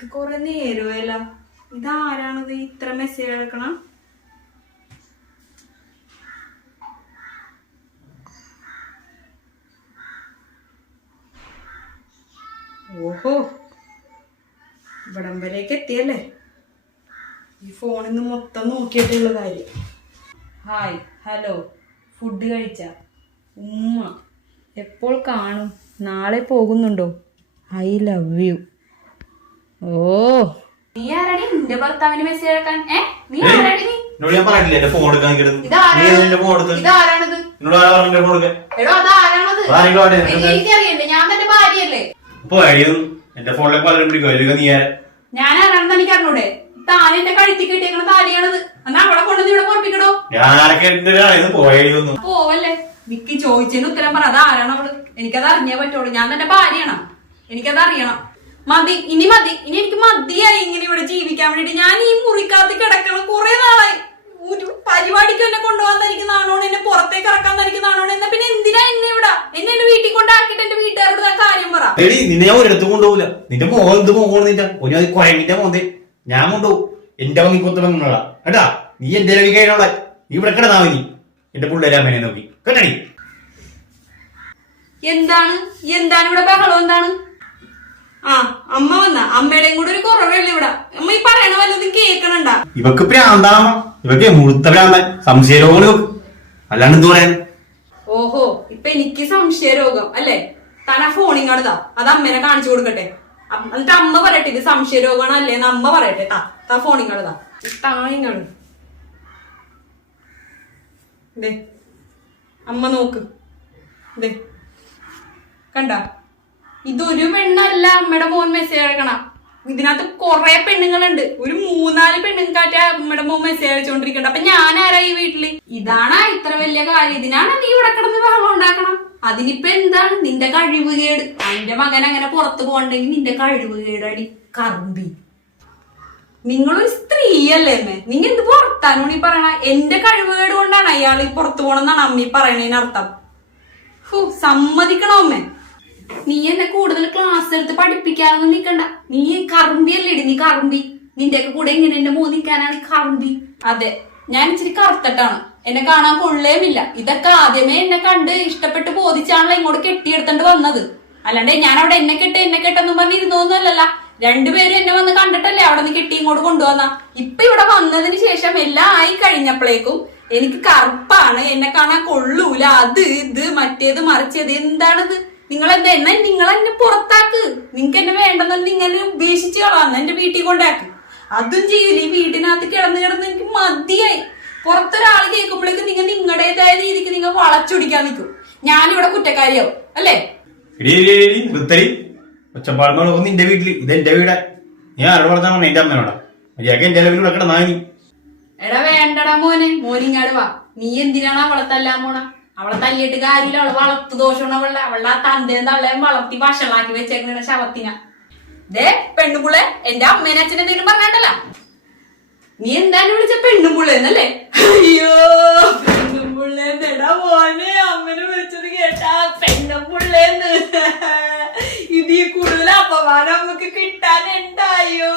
ഇത് കൊറേ നേരമല്ല. ഇതാരാണിത് ഇത്ര മെസ്സേജ് അയക്കണം? ഓഹോ, ഇവിടം വരേക്ക് എത്തിയല്ലേ. ഈ ഫോണിൽ നിന്ന് മൊത്തം നോക്കിയിട്ടുള്ള കാര്യം. ഹായ്, ഹലോ, ഫുഡ് കഴിച്ച? ഉമ്മ എപ്പോൾ കാണും? നാളെ പോകുന്നുണ്ടോ? I love you. ഓ, നീ ആരാടി നിന്റെ ഭർത്താവിന് മെസ്സേജ് അയക്കാൻ? നീ ആരാടി? എനിക്കറിയണ്ടേ, ഞാൻ തന്റെ ഭാര്യയല്ലേ. ഞാൻ ആരാണെന്ന് എനിക്ക് അറിഞ്ഞൂടെ? താൻ എന്റെ കഴുത്തി കെട്ടിയേക്കണ താലിയാണത്. എന്നാ അവളെ കൊണ്ടുവന്ന് ഇവിടെ പൊറപ്പിക്കണോ? പോവല്ലേ, മിക്കി ചോദിച്ചതിന് ഉത്തരം പറ. അത് ആരാണ് അവള്? എനിക്കത് അറിഞ്ഞേ പറ്റുള്ളൂ. ഞാൻ തന്റെ ഭാര്യയാണ്, എനിക്കത് അറിയണം. മതി, ഇനി മതി. ഇനി എനിക്ക് മതിയായി ഇങ്ങനെ ഇവിടെ ജീവിക്കാൻ വേണ്ടിട്ട്. ഞാൻ ഈ മുറിക്കകത്ത് കിടക്കണം കുറെ നാളായി. ഒരു പരിപാടിക്ക് എന്നെ കൊണ്ടുപോകാന്നായിരിക്കുന്നതാണോ, എന്നെ പുറത്തേക്ക് ഇറക്കാന്നായിരിക്കുന്നതാണോ? എന്നാ പിന്നെ എന്തിനാ എന്നെ ഇവിടെ? എന്നെ എന്റെ വീട്ടിൽ കൊണ്ടാക്കിട്ട് എന്റെ വീട്ടുകാരോട് കാര്യം പറ. നിന്നെ ഞാൻ ഒരിടത്ത് കൊണ്ടുപോകില്ല. നിന്റെ മോൻ എന്ത് പോകണം? നിന്റെ കുഴങ്ങിന്റെ മോന്തേ ഞാൻ കൊണ്ടുപോകും. എന്റെ ഭംഗി കൊത്ത ഭംഗികളാ കേട്ടാ. നീ എന്റെ കഴിഞ്ഞോളെ നീ ഇവിടെ കിടന്നാ മതി. എന്റെ പിള്ളേരെ അമ്മേനെ നോക്കി കേട്ടടി. എന്താണ് എന്താണ് ഇവിടെ ബഹളം? എന്താണ്? ആ, അമ്മ വന്ന അമ്മയുടെയും കൂടെ ഒരു കുറവല്ലേ ഇവിടെ? അമ്മ ഈ പറയണ വല്ലതും കേൾക്കണണ്ട? ഇവക്ക് പ്രാന്താണ. ഇവക്ക് മുഴുത്ത പ്രാന്താൻ. സംശയരോഗം അല്ലാണ്ട് എന്ത് പറയാൻ? ഓഹോ, ഇപ്പൊ എനിക്ക് സംശയരോഗം അല്ലേ? താൻ ആ ഫോണിങ്ങാടുതാ, അത് അമ്മേനെ കാണിച്ചു കൊടുക്കട്ടെ. എന്നിട്ട് അമ്മ പറയട്ടെ ഇത് സംശയരോഗമാണ് അല്ലേന്ന് അമ്മ പറയട്ടെ. താ ഫോണിങ്ങാടുതാ, തായിങ്ങാണ്. ദേ അമ്മ നോക്ക്, ദേ കണ്ട? ഇതൊരു പെണ്ണല്ല അമ്മയുടെ മോൻ മെസ്സേജ് അയക്കണ. ഇതിനകത്ത് കൊറേ പെണ്ണുങ്ങളുണ്ട്. ഒരു 3-4 പെണ്ണുങ്ങൾക്കാറ്റ അമ്മയുടെ മോൻ മെസ്സേജ് അയച്ചോണ്ടിരിക്കണ്ട. അപ്പൊ ഞാൻ ആരാ ഈ വീട്ടില്? ഇതാണാ ഇത്ര വലിയ കാര്യം? ഇതിനാണ് നീ ഇവിടെ കിടന്ന് ബഹളം ഉണ്ടാക്കണം? അതിനിപ്പോ എന്താണ്? നിന്റെ കഴിവുകേട്. എന്റെ മകൻ അങ്ങനെ പുറത്തു പോകണ്ടെങ്കിൽ നിന്റെ കഴിവുകേടടി കറുമ്പി. നിങ്ങളൊരു സ്ത്രീയല്ലേ അമ്മേ? നിങ്ങൾ എന്ത് പുറത്താനോണീ പറയണ? എന്റെ കഴിവുകേട് കൊണ്ടാണ് അയാൾ പുറത്തു പോണെന്നാണ് അമ്മ പറയണേനർത്ഥം. സമ്മതിക്കണോ അമ്മേ? നീ എന്നെ കൂടുതൽ ക്ലാസ് എടുത്ത് പഠിപ്പിക്കാനൊന്നും നിക്കണ്ട. നീ കറുമ്പിയല്ലേടി, നീ കറുമ്പി. നിന്റെയൊക്കെ കൂടെ ഇങ്ങനെ എന്റെ മോൻ നിൽക്കാനാണ് കറുമ്പി. അതെ, ഞാൻ ഇച്ചിരി കറുത്തട്ടാണ്, എന്നെ കാണാൻ കൊള്ളേമില്ല. ഇതൊക്കെ ആദ്യമേ എന്നെ കണ്ട് ഇഷ്ടപ്പെട്ട് ബോധിച്ചാണല്ലോ ഇങ്ങോട്ട് കെട്ടിയെടുത്തോണ്ട് വന്നത്. അല്ലാണ്ട് ഞാൻ അവിടെ എന്നെ കെട്ടെന്നും പറഞ്ഞിരുന്നോന്നല്ല. രണ്ടുപേരും എന്നെ വന്ന് കണ്ടിട്ടല്ലേ അവിടെ നിന്ന് കെട്ടി ഇങ്ങോട്ട് കൊണ്ടുവന്ന. ഇപ്പൊ ഇവിടെ വന്നതിന് ശേഷം എല്ലാം ആയി കഴിഞ്ഞപ്പോഴേക്കും എനിക്ക് കറുപ്പാണ്, എന്നെ കാണാൻ കൊള്ളൂല, അത് ഇത് മറ്റേത് മറിച്ചത്. എന്താണിത്? നിങ്ങളെന്താ എന്നാ നിങ്ങളെന്നെ പുറത്താക്ക്. നിങ്ങക്ക് എന്നെ വേണ്ടെന്ന് നിങ്ങൾ ഉപേക്ഷിച്ച് കളാന്ന് എന്റെ വീട്ടിൽ കൊണ്ടാക്ക്. അതും ചെയ്യൂല. ഈ വീട്ടിനകത്ത് കിടന്ന് എനിക്ക് മതിയായി. പുറത്തൊരാൾ കേൾക്കുമ്പോഴേക്കും നിങ്ങൾ നിങ്ങളുടേതായ രീതിക്ക് നിങ്ങൾ വളച്ചൊടിക്കാൻ നിൽക്കും. ഞാനിവിടെ കുറ്റക്കാരിയാവും അല്ലേ? ഒച്ചപ്പാടുന്നോളൊക്കെ നിന്റെ വീട്ടില്. ഇതെന്റെ വീടാ. ഞാൻ ആരോട് പറഞ്ഞാൽ എന്റെ അമ്മയോടാ. മര്യാദ എന്റെ വീട്ടിൽ കിടന്നാ നീ. എടാ വേണ്ടടാ മോനെ, മോനിങ്ങാട് വാ. നീ എന്തിനാണ് അവളെ തല്ലാൻ പോണ? അവളെ തല്ലിയിട്ട് കാര്യമില്ല. അവളെ വളർത്തു ദോഷമാണ് അവളുടെ ആ തന്തേം തള്ളയും വളർത്തി ഭക്ഷണമാക്കി വെച്ചേക്കണ ശവത്തിന. ദേ പെണ്ണുപിള്ളെ, എന്റെ അമ്മേനെ അച്ഛനെ എന്തെങ്കിലും പറഞ്ഞാട്ടല്ല. നീ എന്തായാലും വിളിച്ച പെണ്ണുപിള്ളേന്നല്ലേ? അയ്യോ പെണ്ണുപിള്ളേന്നെടാ മോനെ, അമ്മനെ വിളിച്ചത് കേട്ടാ പെണ്ണുപിള്ളേന്ന്. ഇതിൽ കൂടുതൽ അപമാനം നമുക്ക് കിട്ടാനുണ്ടായോ?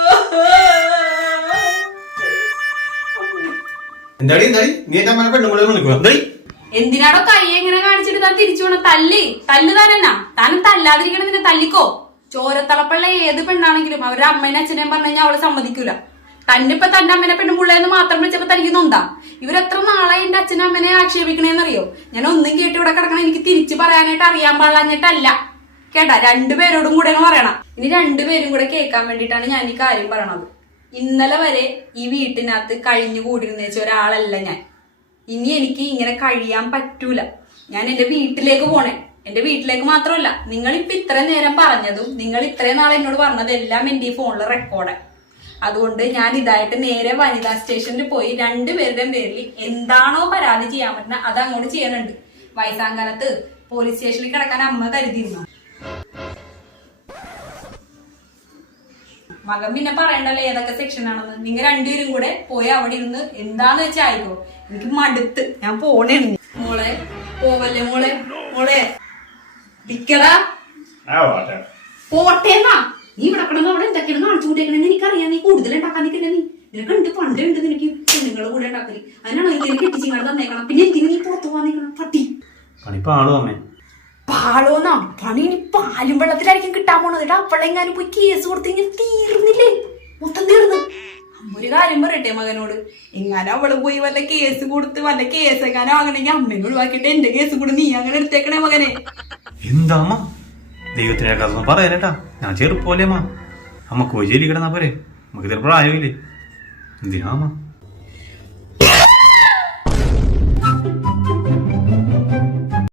എന്താടി നീ എന്റെ അമ്മനെ പെണ്ണുപിള്ളേ വിളിക്കുക? എന്തായി? എന്തിനാടോ കൈ എങ്ങനെ കാണിച്ചിട്ട് താൻ തിരിച്ചു വേണം? തല്ല് താനെന്നാ? താനും തല്ലാതിരിക്കണം. നിന്നെ തല്ലിക്കോ. ചോരത്തളപ്പുള്ള ഏത് പെണ്ണാണെങ്കിലും അവരുടെ അമ്മേനെ അച്ഛനെയും പറഞ്ഞു കഴിഞ്ഞാൽ അവള് സമ്മതിക്കൂല. തന്നിപ്പോ തന്റെ അമ്മനെ പെണ്ണുപിള്ളേന്ന് മാത്രം വിളിച്ചപ്പോ തനിക്കുന്നുണ്ടാ? ഇവരെത്ര നാളെ എന്റെ അച്ഛനും അമ്മനെ ആക്ഷേപിക്കണേന്നറിയോ? ഞാൻ ഒന്നും കേട്ട് ഇവിടെ കിടക്കണം. എനിക്ക് തിരിച്ചു പറയാനായിട്ട് അറിയാൻ പാടില്ലാഞ്ഞിട്ടല്ല കേട്ടാ. രണ്ടുപേരോടും കൂടെ പറയണം. ഇനി രണ്ടുപേരും കൂടെ കേൾക്കാൻ വേണ്ടിയിട്ടാണ് ഞാൻ ഈ കാര്യം പറയണത്. ഇന്നലെ വരെ ഈ വീട്ടിനകത്ത് കഴിഞ്ഞു കൂടിയിരുന്ന ഒരാളല്ല ഞാൻ. ഇനി എനിക്ക് ഇങ്ങനെ കഴിയാൻ പറ്റൂല. ഞാൻ എന്റെ വീട്ടിലേക്ക് പോണേ. എന്റെ വീട്ടിലേക്ക് മാത്രമല്ല, നിങ്ങളിപ്പൊ ഇത്രയും നേരം പറഞ്ഞതും നിങ്ങൾ ഇത്രയും നാളെ എന്നോട് പറഞ്ഞതെല്ലാം എന്റെ ഈ ഫോണിൽ റെക്കോർഡ്. അതുകൊണ്ട് ഞാൻ ഇതായിട്ട് നേരെ വനിതാ സ്റ്റേഷനിൽ പോയി രണ്ടുപേരുടെയും പേരിൽ എന്താണോ പരാതി ചെയ്യാൻ പറ്റുന്ന അത് അങ്ങോട്ട് ചെയ്യാനുണ്ട്. വയസ്സാങ്കാലത്ത് പോലീസ് സ്റ്റേഷനിൽ കിടക്കാൻ അമ്മ കരുതിയിരുന്നു. മകൻ പിന്നെ പറയണ്ടല്ലോ ഏതൊക്കെ സെക്ഷൻ ആണെന്ന്. നിങ്ങൾ രണ്ടുപേരും കൂടെ പോയി അവിടെ ഇരുന്ന് എന്താന്ന് വെച്ചാൽ ആയിക്കോ. എനിക്ക് മടുത്ത് ഞാൻ പോണേ. മോളെ പോവല്ലേ മോളെ? മോളെ വിക്കടാ പോട്ടേന്നാ. നീ ഇവിടെ കിടന്ന് അവിടെ എന്തൊക്കെയാണ് കാണിച്ചു കൂട്ടിയേക്കണെന്ന് എനിക്കറിയാം. നീ കൂടുതൽ ഉണ്ടാക്കാൻ നിൽക്കില്ല. നീ നിനക്ക് ഉണ്ട് പണ്ടേ ഉണ്ട് നിനക്ക് പെണ്ണുങ്ങളെ കൂടെ ഉണ്ടാക്കല്. അതിനാണോ ഇതിനെ കെട്ടിച്ചിങ്ങാട് തന്നേക്കണം. പിന്നെ എന്തിനു നീ പുറത്തു പോകാൻ നിൽക്കണം പട്ടി? പണിപ്പാളോ അമ്മേ? പാളോന്നാ പണി. ഇനി പാലും വെള്ളത്തിലായിരിക്കും കിട്ടാൻ പോണത്. അപ്പോഴെങ്ങാനും പോയി കേസ് കൊടുത്ത് ഇങ്ങനെ തീർന്നില്ലേ? മൊത്തം തീർന്നു. അമ്മ ഒരു കാര്യം പറയട്ടെ മകനോട്, എങ്ങാനും അവള് പോയി വല്ല കേസ് കൊടുത്ത് വല്ല കേസ് എങ്ങാനും ആകണമെങ്കിൽ അമ്മേനെ ഒഴിവാക്കിയിട്ട് എന്റെ കേസ് കൂടെ നീ അങ്ങനെ എടുത്തേക്കണേ മകനെ. എന്താ അമ്മ ദൈവത്തിനെ കഥ പറയാനേട്ടാ? ഞാൻ ചെറുപ്പോലെ അമ്മ. അമ്മ കോയി ജയിലിൽ കിടന്നാ പോരെ? നമുക്ക് ചിലപ്പോൾ പ്രായമില്ലേ? എന്തിനാ അമ്മ?